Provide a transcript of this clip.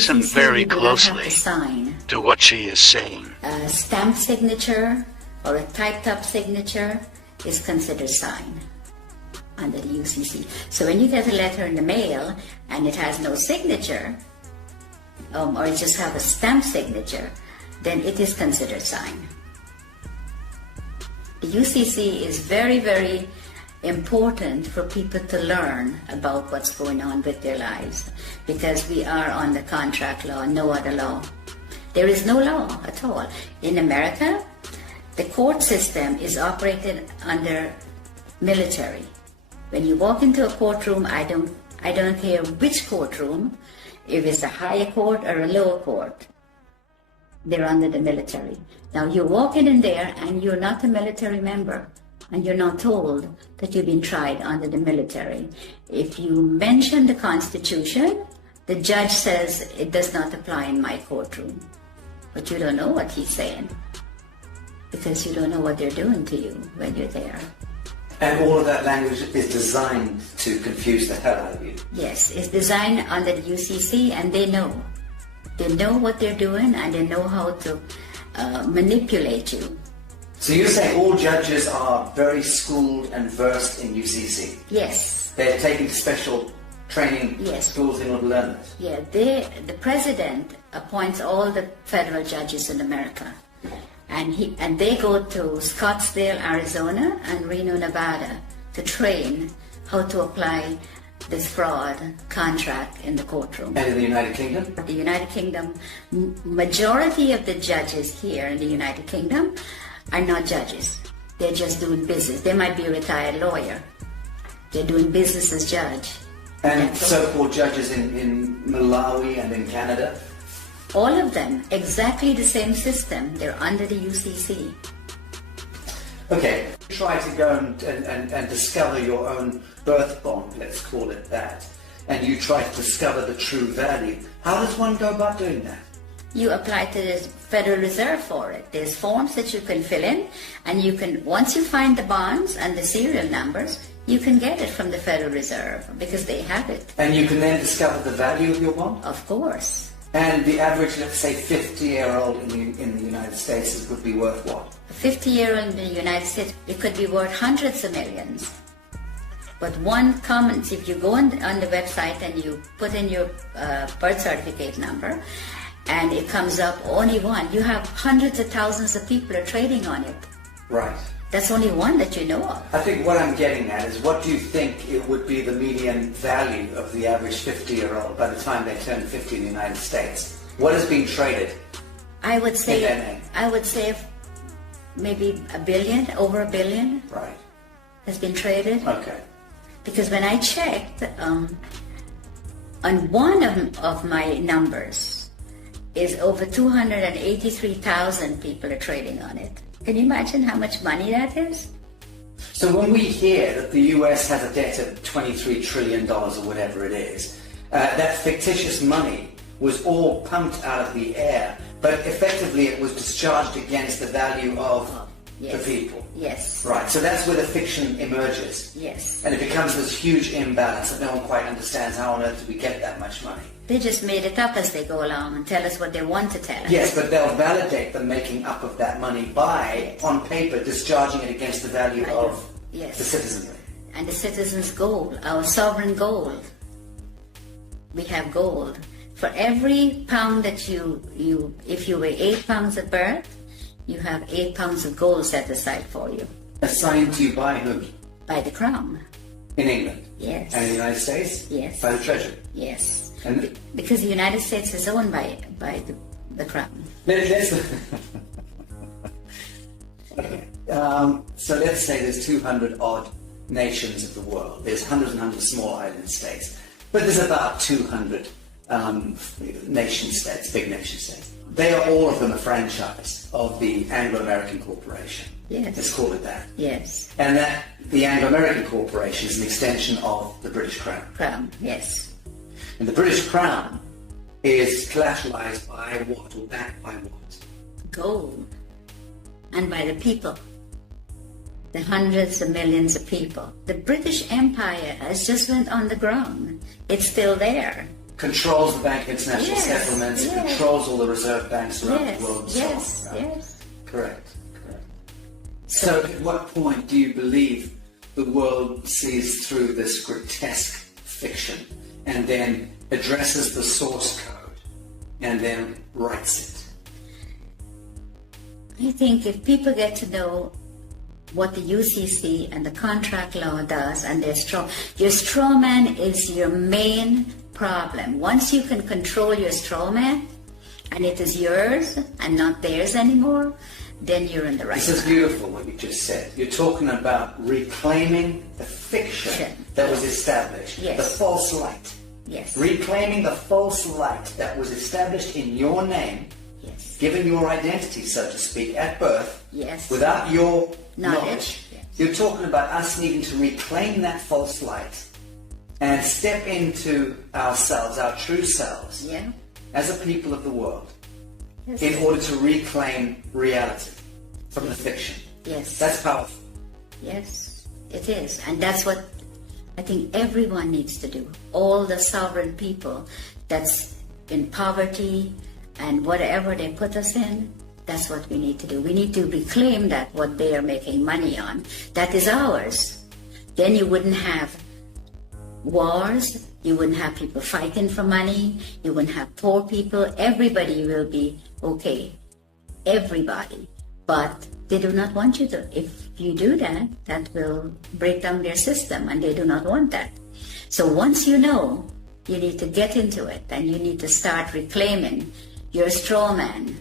listen UCC, very you do not closely have to sign to what she is saying. a stamped signature or a typed up signature is considered sign under the UCC. So when you get a letter in the mail and it has no signature, or it just have a stamped signature, then it is considered sign. The UCC is very, very important for people to learn about what's going on with their lives, because we are on the contract law, no other law. There is no law at all. In America, the court system is operated under military. When you walk into a courtroom, I don't care which courtroom, if it's a higher court or a lower court, they're under the military. Now you're walking in there and you're not a military member, and you're not told that you've been tried under the military. If you mention the Constitution, the judge says it does not apply in my courtroom. But you don't know what he's saying, because you don't know what they're doing to you when you're there. And all of that language is designed to confuse the hell out of you. Yes, it's designed under the UCC, and they know. They know what they're doing, and they know how to manipulate you. So you're saying all judges are very schooled and versed in UCC? Yes. They're taking special training schools in order to learn it? Yeah, the president appoints all the federal judges in America. And they go to Scottsdale, Arizona and Reno, Nevada to train how to apply this fraud contract in the courtroom. And in the United Kingdom? The United Kingdom, majority of the judges here in the United Kingdom are not judges. They're just doing business. They might be a retired lawyer. They're doing business as judge. And so-called judges in Malawi and in Canada? All of them, exactly the same system. They're under the UCC. Okay, you try to go and discover your own birth bond, let's call it that, and you try to discover the true value. How does one go about doing that? You apply to the Federal Reserve for it. There's forms that you can fill in, and you can, once you find the bonds and the serial numbers, you can get it from the Federal Reserve because they have it. And you can then discover the value of your bond? Of course. And the average, let's say, 50-year-old in the United States would be worth what? A 50-year-old in the United States, it could be worth hundreds of millions. But one common, if you go on the website and you put in your birth certificate number, and it comes up only one, you have hundreds of thousands of people are trading on it. Right. That's only one that you know of. I think what I'm getting at is, what do you think it would be the median value of the average 50-year-old by the time they turn 50 in the United States? What is being traded? I would say maybe $1 billion, over $1 billion. Right. Has been traded. Okay. Because when I checked, on one of my numbers is over 283,000 people are trading on it. Can you imagine how much money that is? So when we hear that the US has a debt of $23 trillion or whatever it is, that fictitious money was all pumped out of the air, but effectively it was discharged against the value of the people. Yes. Right, so that's where the fiction emerges. Yes. And it becomes this huge imbalance that no one quite understands. How on earth do we get that much money? They just made it up as they go along and tell us what they want to tell us. Yes, but they'll validate the making up of that money by, on paper, discharging it against the value of the citizenry. And the citizens' gold, our sovereign gold. We have gold. For every pound that if you weigh 8 pounds at birth, you have 8 pounds of gold set aside for you. Assigned to you by whom? By the Crown. In England? Yes. And in the United States? Yes. By the Treasury? Yes. And because the United States is owned by the Crown. So let's say there's 200 odd nations of the world. There's hundreds and hundreds of small island states. But there's about 200 nation states, big nation states. They are all of them a franchise of the Anglo-American Corporation. Yes. Let's call it that. Yes. And that the Anglo-American Corporation is an extension of the British Crown. Crown, yes. And the British Crown is collateralized by what, or backed by what? Gold. And by the people. The hundreds of millions of people. The British Empire has just went on the ground. It's still there. controls the Bank of International Yes, Settlements, it yes. controls all the reserve banks around Yes, the world and yes, so on. Right? yes. Correct. So at what point do you believe the world sees through this grotesque fiction and then addresses the source code and then writes it? I think if people get to know what the UCC and the contract law does, and your straw man is your main problem. Once you can control your straw man, and it is yours and not theirs anymore, then you're in the right This is path. beautiful what you just said. You're talking about reclaiming the fiction that was established, Yes. the false light. Yes. Reclaiming the false light that was established in your name, Yes. given your identity, so to speak, at birth, Yes. without your Knowledge, knowledge. yes. You're talking about us needing to reclaim that false light and step into ourselves, our true selves, Yeah. as a people of the world, Yes. in order to reclaim reality from the fiction. Yes. That's powerful. Yes, it is. And that's what I think everyone needs to do. All the sovereign people that's in poverty and whatever they put us in, that's what we need to do. We need to reclaim that what they are making money on. That is ours. Then you wouldn't have wars. You wouldn't have people fighting for money. You wouldn't have poor people. Everybody will be okay. Everybody. But they do not want you to. If you do that, that will break down their system, and they do not want that. So once you know, you need to get into it, and you need to start reclaiming your straw man